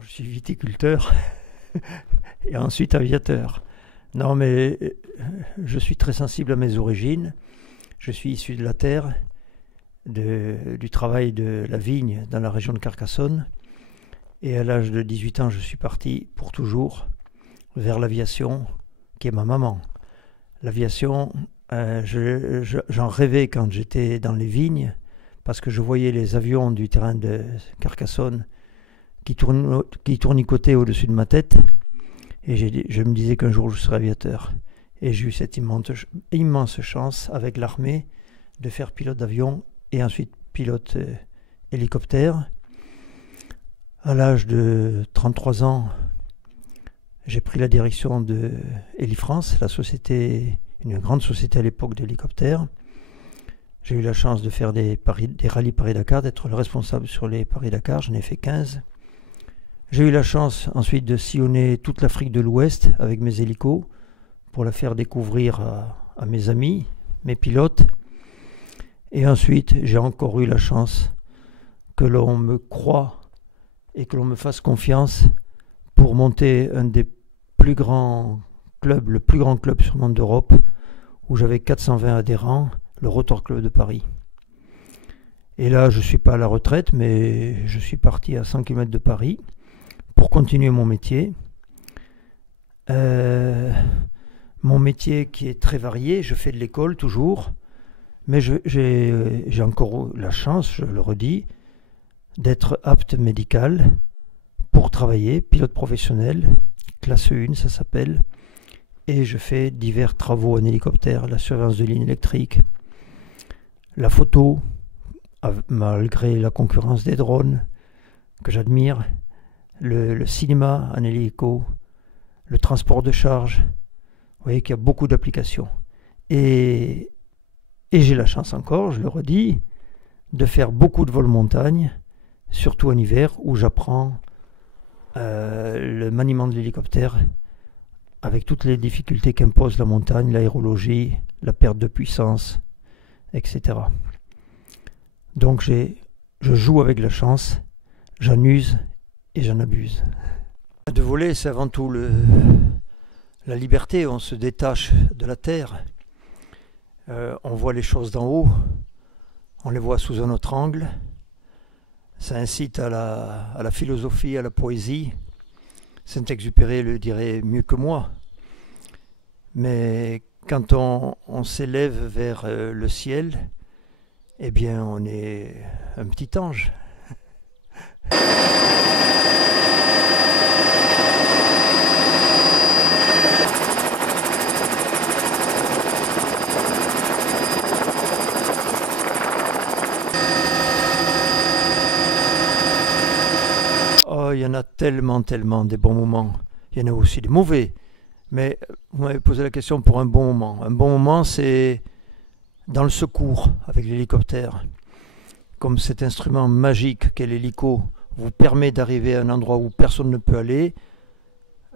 Je suis viticulteur et ensuite aviateur. Non, mais je suis très sensible à mes origines. Je suis issu de la terre, du travail de la vigne dans la région de Carcassonne. Et à l'âge de 18 ans, je suis parti pour toujours vers l'aviation, qui est ma maman. L'aviation, j'en rêvais quand j'étais dans les vignes, parce que je voyais les avions du terrain de Carcassonne qui tournicotaient au-dessus de ma tête, et je me disais qu'un jour je serais aviateur. Et j'ai eu cette immense chance avec l'armée de faire pilote d'avion et ensuite pilote hélicoptère. À l'âge de 33 ans, j'ai pris la direction de Heli-France, une grande société à l'époque d'hélicoptères. J'ai eu la chance de faire des rallyes Paris-Dakar, d'être le responsable sur les Paris-Dakar, j'en ai fait 15. J'ai eu la chance ensuite de sillonner toute l'Afrique de l'Ouest avec mes hélicos pour la faire découvrir à mes amis, mes pilotes. Et ensuite, j'ai encore eu la chance que l'on me croie et que l'on me fasse confiance pour monter un des plus grands clubs, le plus grand club sûrement d'Europe, où j'avais 420 adhérents, le Rotor Club de Paris. Et là, je ne suis pas à la retraite, mais je suis parti à 100 km de Paris pour continuer mon métier. Mon métier qui est très varié, je fais de l'école toujours, mais j'ai encore la chance, je le redis, d'être apte médical pour travailler, pilote professionnel, classe 1 ça s'appelle, et je fais divers travaux en hélicoptère, la surveillance de lignes électriques, la photo, malgré la concurrence des drones que j'admire, le cinéma en hélico, le transport de charge. Vous voyez qu'il y a beaucoup d'applications. Et j'ai la chance encore, je le redis, de faire beaucoup de vols montagne, surtout en hiver, où j'apprends le maniement de l'hélicoptère avec toutes les difficultés qu'impose la montagne, l'aérologie, la perte de puissance, etc. Donc je joue avec la chance, j'en use et j'en abuse. De voler, c'est avant tout la liberté, on se détache de la terre, on voit les choses d'en haut, on les voit sous un autre angle, ça incite à la philosophie, à la poésie. Saint-Exupéry le dirait mieux que moi. Mais quand on s'élève vers le ciel, eh bien on est un petit ange. Oh, il y en a tellement des bons moments. Il y en a aussi des mauvais. Mais vous m'avez posé la question pour un bon moment. Un bon moment, c'est dans le secours avec l'hélicoptère. Comme cet instrument magique qu'est l'hélico vous permet d'arriver à un endroit où personne ne peut aller,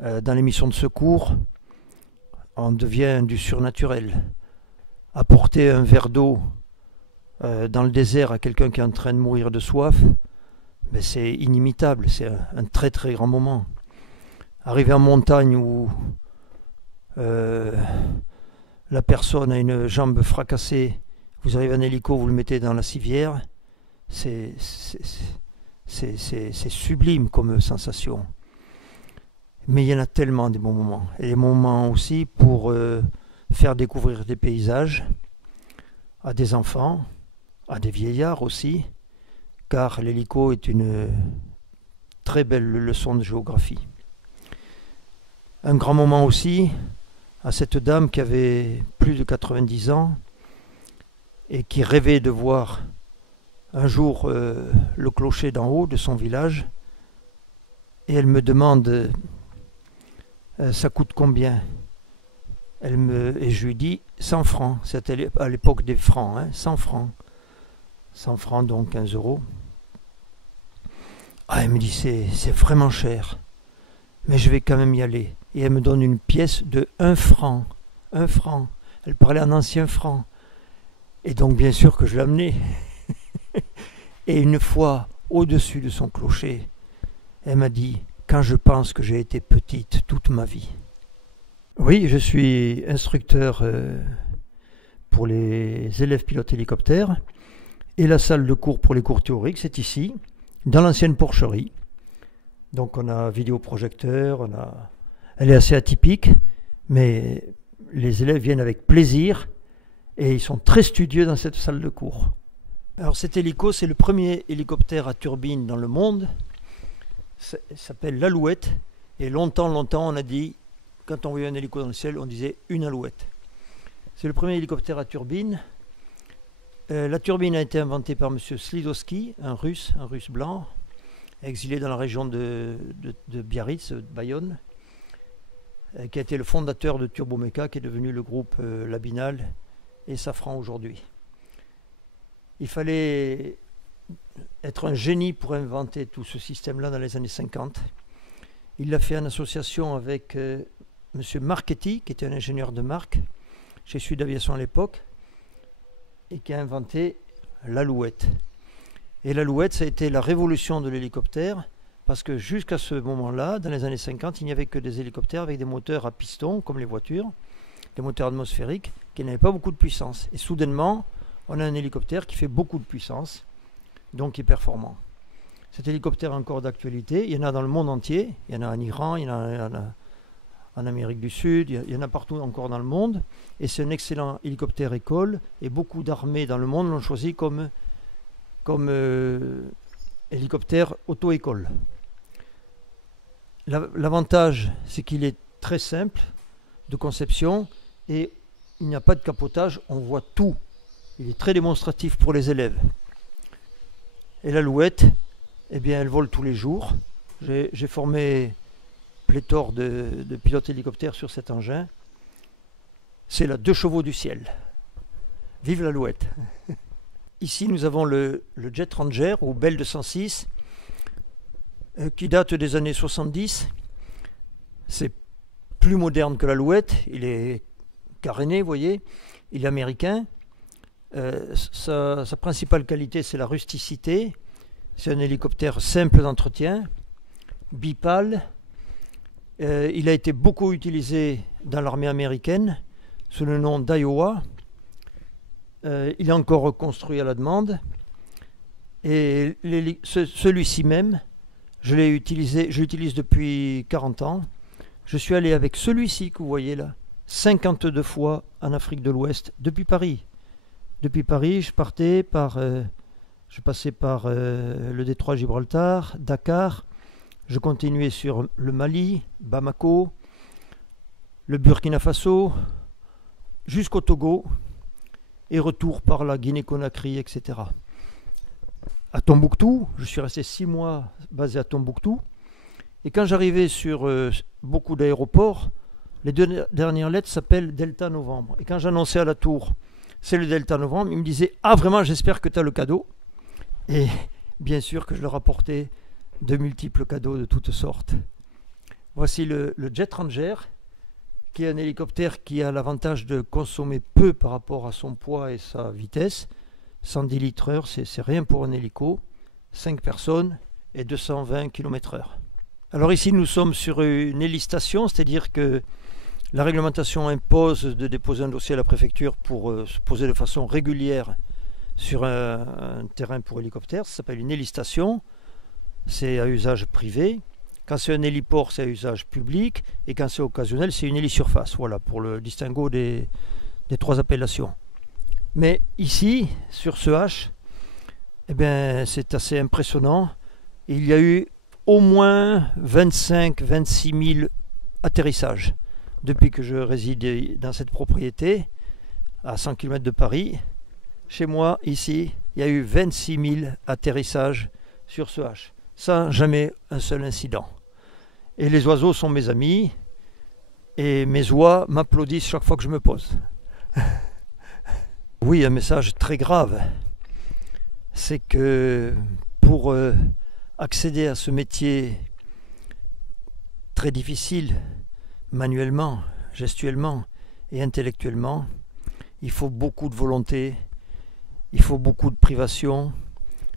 dans les missions de secours, on devient du surnaturel. Apporter un verre d'eau dans le désert à quelqu'un qui est en train de mourir de soif, mais c'est inimitable, c'est un très très grand moment. Arriver en montagne où la personne a une jambe fracassée, vous arrivez en hélico, vous le mettez dans la civière, c'est sublime comme sensation. Mais il y en a tellement des bons moments. Et des moments aussi pour faire découvrir des paysages à des enfants, à des vieillards aussi, car l'hélico est une très belle leçon de géographie. Un grand moment aussi à cette dame qui avait plus de 90 ans et qui rêvait de voir un jour le clocher d'en haut de son village. Et elle me demande ça coûte combien? Et je lui dis 100 francs. C'était à l'époque des francs, 100 francs. 100 francs, donc 15 euros. Ah, elle me dit c'est vraiment cher, mais je vais quand même y aller. Et elle me donne une pièce de 1 franc. 1 franc. Elle parlait en ancien franc. Et donc bien sûr que je l'amenais. Et une fois au-dessus de son clocher, elle m'a dit « Quand je pense que j'ai été petite toute ma vie ». Oui, je suis instructeur pour les élèves pilotes hélicoptères. Et la salle de cours pour les cours théoriques, c'est ici, dans l'ancienne porcherie. Donc on a vidéoprojecteur, elle est assez atypique, mais les élèves viennent avec plaisir et ils sont très studieux dans cette salle de cours. Alors cet hélico, c'est le premier hélicoptère à turbine dans le monde. Ça s'appelle l'Alouette. Et longtemps, on a dit, quand on voyait un hélico dans le ciel, on disait une Alouette. C'est le premier hélicoptère à turbine. La turbine a été inventée par M. Slidowski, un russe blanc, exilé dans la région de Biarritz, Bayonne, qui a été le fondateur de Turbomeca, qui est devenu le groupe Labinal et Safran aujourd'hui. Il fallait être un génie pour inventer tout ce système-là dans les années 50. Il l'a fait en association avec M. Marchetti, qui était un ingénieur de marque chez Sud Aviation à l'époque, et qui a inventé l'Alouette. Et l'Alouette, ça a été la révolution de l'hélicoptère, parce que jusqu'à ce moment-là, dans les années 50, il n'y avait que des hélicoptères avec des moteurs à piston, comme les voitures, des moteurs atmosphériques, qui n'avaient pas beaucoup de puissance. Et soudainement, on a un hélicoptère qui fait beaucoup de puissance, donc qui est performant. Cet hélicoptère est encore d'actualité, il y en a dans le monde entier, il y en a en Iran, il y en a en Amérique du Sud, il y en a partout encore dans le monde, et c'est un excellent hélicoptère école, et beaucoup d'armées dans le monde l'ont choisi comme hélicoptère auto-école. L'avantage, c'est qu'il est très simple de conception, et il n'y a pas de capotage, on voit tout. Il est très démonstratif pour les élèves. Et l'Alouette, eh bien, elle vole tous les jours. J'ai formé pléthore de pilotes hélicoptères sur cet engin. C'est la 2 chevaux du ciel. Vive l'Alouette. Ici, nous avons le Jet Ranger ou Bell 206 qui date des années 70. C'est plus moderne que l'Alouette. Il est caréné, vous voyez. Il est américain. Sa principale qualité, c'est la rusticité. C'est un hélicoptère simple d'entretien, bipale. Il a été beaucoup utilisé dans l'armée américaine sous le nom d'Iowa. Il est encore reconstruit à la demande. Et celui-ci même, je l'utilise depuis 40 ans. Je suis allé avec celui-ci que vous voyez là, 52 fois en Afrique de l'Ouest, depuis Paris. Depuis Paris, je passais par le détroit Gibraltar, Dakar. Je continuais sur le Mali, Bamako, le Burkina Faso, jusqu'au Togo, et retour par la Guinée-Conakry, etc. À Tombouctou, je suis resté 6 mois basé à Tombouctou, et quand j'arrivais sur beaucoup d'aéroports, les 2 dernières lettres s'appellent Delta Novembre. Et quand j'annonçais à la tour, c'est le Delta Novembre, ils me disaient « Ah vraiment, j'espère que tu as le cadeau ». Et bien sûr que je leur apportais de multiples cadeaux de toutes sortes. Voici le Jet Ranger, qui est un hélicoptère qui a l'avantage de consommer peu par rapport à son poids et sa vitesse. 110 litres/heure, c'est rien pour un hélico. 5 personnes et 220 km/h. Alors ici, nous sommes sur une hélistation, c'est-à-dire que la réglementation impose de déposer un dossier à la préfecture pour se poser de façon régulière sur un terrain pour hélicoptère. Ça s'appelle une hélistation. C'est à usage privé. Quand c'est un héliport, c'est à usage public. Et quand c'est occasionnel, c'est une hélisurface. Voilà, pour le distinguo des 3 appellations. Mais ici, sur ce H, eh bien, c'est assez impressionnant. Il y a eu au moins 25-26 000 atterrissages depuis que je réside dans cette propriété à 100 km de Paris. Chez moi, ici, il y a eu 26 000 atterrissages sur ce H, sans jamais un seul incident. Et les oiseaux sont mes amis, et mes oies m'applaudissent chaque fois que je me pose. Oui, un message très grave, c'est que pour accéder à ce métier très difficile, manuellement, gestuellement et intellectuellement, il faut beaucoup de volonté, il faut beaucoup de privation,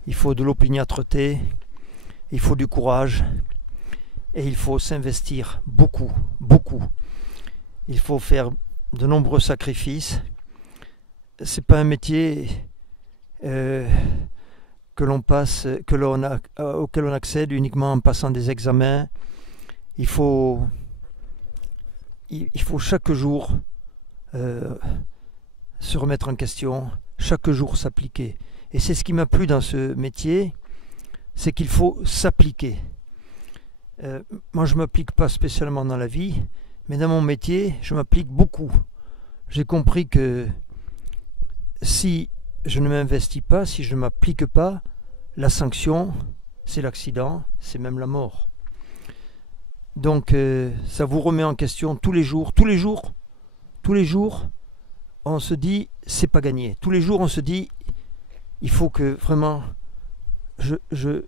il faut de l'opiniâtreté, il faut du courage et il faut s'investir beaucoup, beaucoup. Il faut faire de nombreux sacrifices. C'est pas un métier auquel on accède uniquement en passant des examens. Il faut chaque jour se remettre en question, chaque jour s'appliquer. Et c'est ce qui m'a plu dans ce métier, c'est qu'il faut s'appliquer. Moi, je ne m'applique pas spécialement dans la vie, mais dans mon métier, je m'applique beaucoup. J'ai compris que si je ne m'investis pas, si je ne m'applique pas, la sanction, c'est l'accident, c'est même la mort. Donc, ça vous remet en question tous les jours, on se dit, c'est pas gagné. Tous les jours, on se dit, il faut que vraiment, je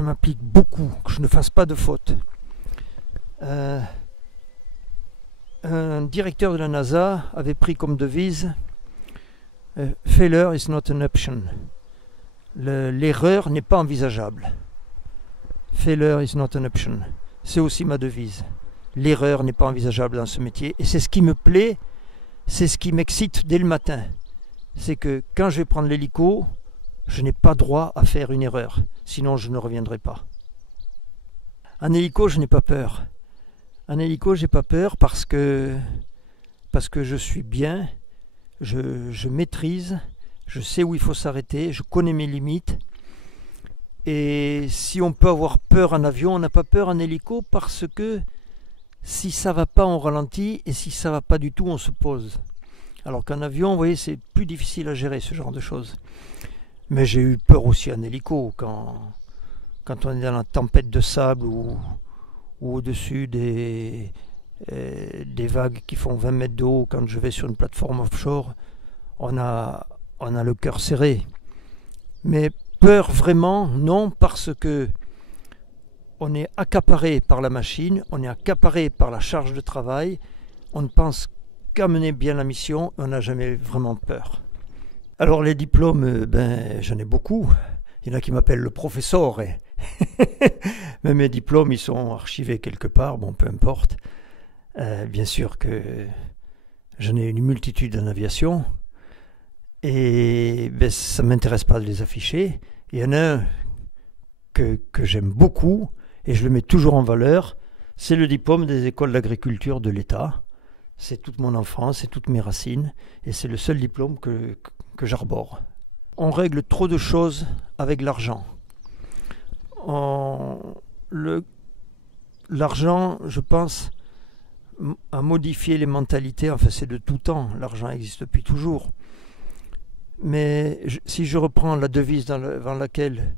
m'applique beaucoup, que je ne fasse pas de fautes. Un directeur de la NASA avait pris comme devise Failure is not an option. L'erreur n'est pas envisageable. Failure is not an option. C'est aussi ma devise. L'erreur n'est pas envisageable dans ce métier. Et c'est ce qui me plaît, c'est ce qui m'excite dès le matin. C'est que quand je vais prendre l'hélico, je n'ai pas droit à faire une erreur. Sinon, je ne reviendrai pas. En hélico, je n'ai pas peur. En hélico, j'ai pas peur parce que je suis bien, je maîtrise, je sais où il faut s'arrêter, je connais mes limites. Et si on peut avoir peur en avion, on n'a pas peur en hélico parce que si ça va pas, on ralentit, et si ça va pas du tout, on se pose. Alors qu'en avion, vous voyez, c'est plus difficile à gérer ce genre de choses. Mais j'ai eu peur aussi en hélico quand on est dans la tempête de sable ou au-dessus des vagues qui font 20 mètres de haut. Quand je vais sur une plateforme offshore, on a le cœur serré. Mais peur vraiment, non, parce que on est accaparé par la machine, on est accaparé par la charge de travail, on ne pense qu'à mener bien la mission, on n'a jamais vraiment peur. Alors les diplômes, j'en ai beaucoup. Il y en a qui m'appellent le professeur. Mais mes diplômes, ils sont archivés quelque part, bon, peu importe. Bien sûr que j'en ai une multitude en aviation. Et ça ne m'intéresse pas de les afficher. Il y en a un que j'aime beaucoup, et je le mets toujours en valeur, c'est le diplôme des écoles d'agriculture de l'État. C'est toute mon enfance, c'est toutes mes racines, et c'est le seul diplôme que j'arbore. On règle trop de choses avec l'argent. L'argent, je pense, a modifié les mentalités. Enfin, c'est de tout temps, l'argent existe depuis toujours. Mais si je reprends la devise dans laquelle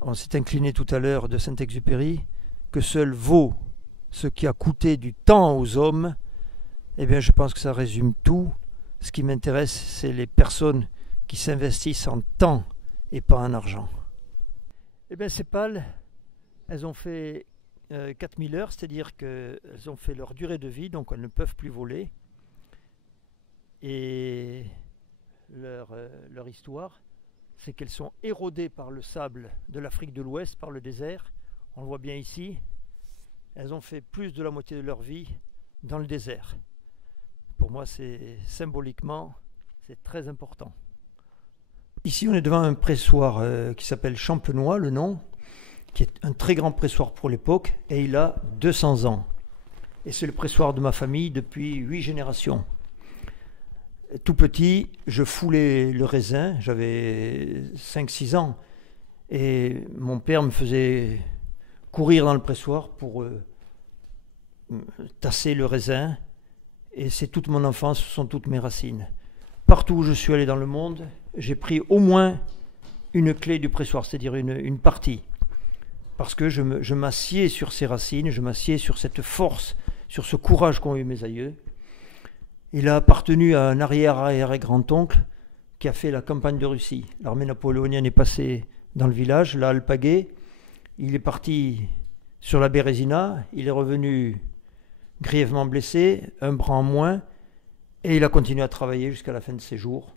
on s'est incliné tout à l'heure de Saint-Exupéry, que seul vaut ce qui a coûté du temps aux hommes, eh bien je pense que ça résume tout. Ce qui m'intéresse, c'est les personnes qui s'investissent en temps et pas en argent. Eh bien ces pales, elles ont fait 4000 heures, c'est-à-dire qu'elles ont fait leur durée de vie, donc elles ne peuvent plus voler. Et leur histoire, c'est qu'elles sont érodées par le sable de l'Afrique de l'Ouest, par le désert. On le voit bien ici. Elles ont fait plus de la moitié de leur vie dans le désert. Pour moi, c'est symboliquement, c'est très important. Ici, on est devant un pressoir qui s'appelle Champenois, le nom, qui est un très grand pressoir pour l'époque, et il a 200 ans. Et c'est le pressoir de ma famille depuis 8 générations. Tout petit, je foulais le raisin, j'avais 5-6 ans, et mon père me faisait courir dans le pressoir pour tasser le raisin. Et c'est toute mon enfance, ce sont toutes mes racines. Partout où je suis allé dans le monde, j'ai pris au moins une clé du pressoir, c'est-à-dire une partie. Parce que je m'assieds sur ces racines, je m'assieds sur cette force, sur ce courage qu'ont eu mes aïeux. Il a appartenu à un arrière-grand-oncle qui a fait la campagne de Russie. L'armée napoléonienne est passée dans le village, là, Alpaguet. Il est parti sur la Bérésina, il est revenu grièvement blessé, un bras en moins, et il a continué à travailler jusqu'à la fin de ses jours.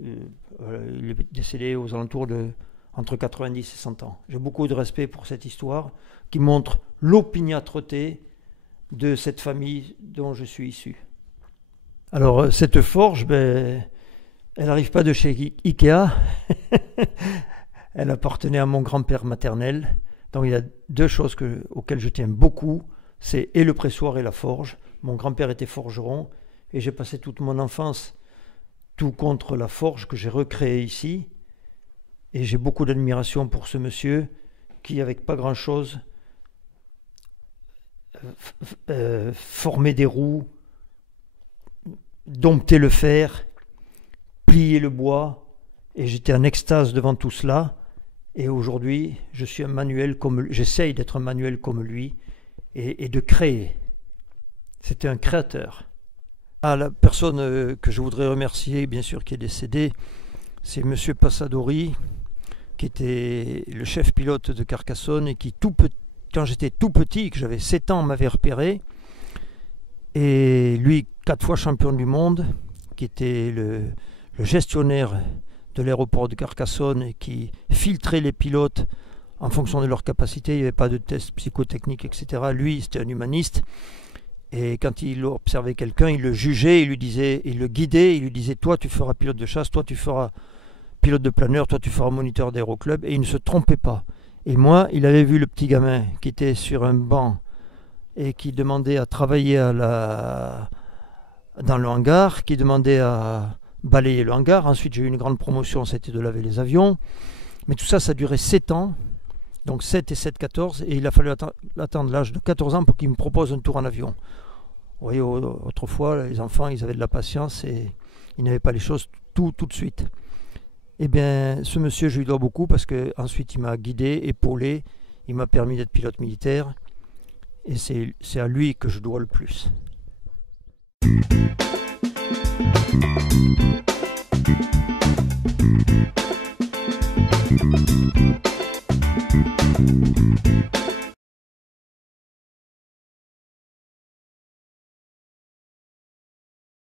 Il est décédé aux alentours de entre 90 et 100 ans. J'ai beaucoup de respect pour cette histoire qui montre l'opiniâtreté de cette famille dont je suis issu. Alors, cette forge, elle n'arrive pas de chez Ikea. Elle appartenait à mon grand-père maternel. Donc, il y a deux choses auxquelles je tiens beaucoup. C'est et le pressoir et la forge. Mon grand-père était forgeron et j'ai passé toute mon enfance tout contre la forge que j'ai recréée ici. Et j'ai beaucoup d'admiration pour ce monsieur qui, avec pas grand-chose, formait des roues, domptait le fer, pliait le bois. Et j'étais en extase devant tout cela. Et aujourd'hui, je suis un manuel j'essaye d'être un manuel comme lui et de créer. C'était un créateur. La personne que je voudrais remercier, bien sûr, qui est décédée, c'est M. Passadori, qui était le chef pilote de Carcassonne et qui, quand j'étais tout petit, que j'avais 7 ans, m'avait repéré. Et lui, 4 fois champion du monde, qui était le gestionnaire de l'aéroport de Carcassonne et qui filtrait les pilotes en fonction de leur capacité. Il n'y avait pas de tests psychotechniques, etc. Lui, c'était un humaniste. Et quand il observait quelqu'un, il le jugeait, il le guidait, il lui disait « Toi, tu feras pilote de chasse, toi, tu feras pilote de planeur, toi, tu feras moniteur d'aéroclub. » Et il ne se trompait pas. Et moi, il avait vu le petit gamin qui était sur un banc et qui demandait à travailler dans le hangar, qui demandait à balayer le hangar. Ensuite, j'ai eu une grande promotion, c'était de laver les avions. Mais tout ça, ça a duré 7 ans. Donc 7 et 7, 14. Et il a fallu attendre l'âge de 14 ans pour qu'il me propose un tour en avion. Vous voyez, autrefois, les enfants, ils avaient de la patience et ils n'avaient pas les choses tout de suite. Eh bien, ce monsieur, je lui dois beaucoup parce qu'ensuite, il m'a guidé, épaulé. Il m'a permis d'être pilote militaire. Et c'est à lui que je dois le plus.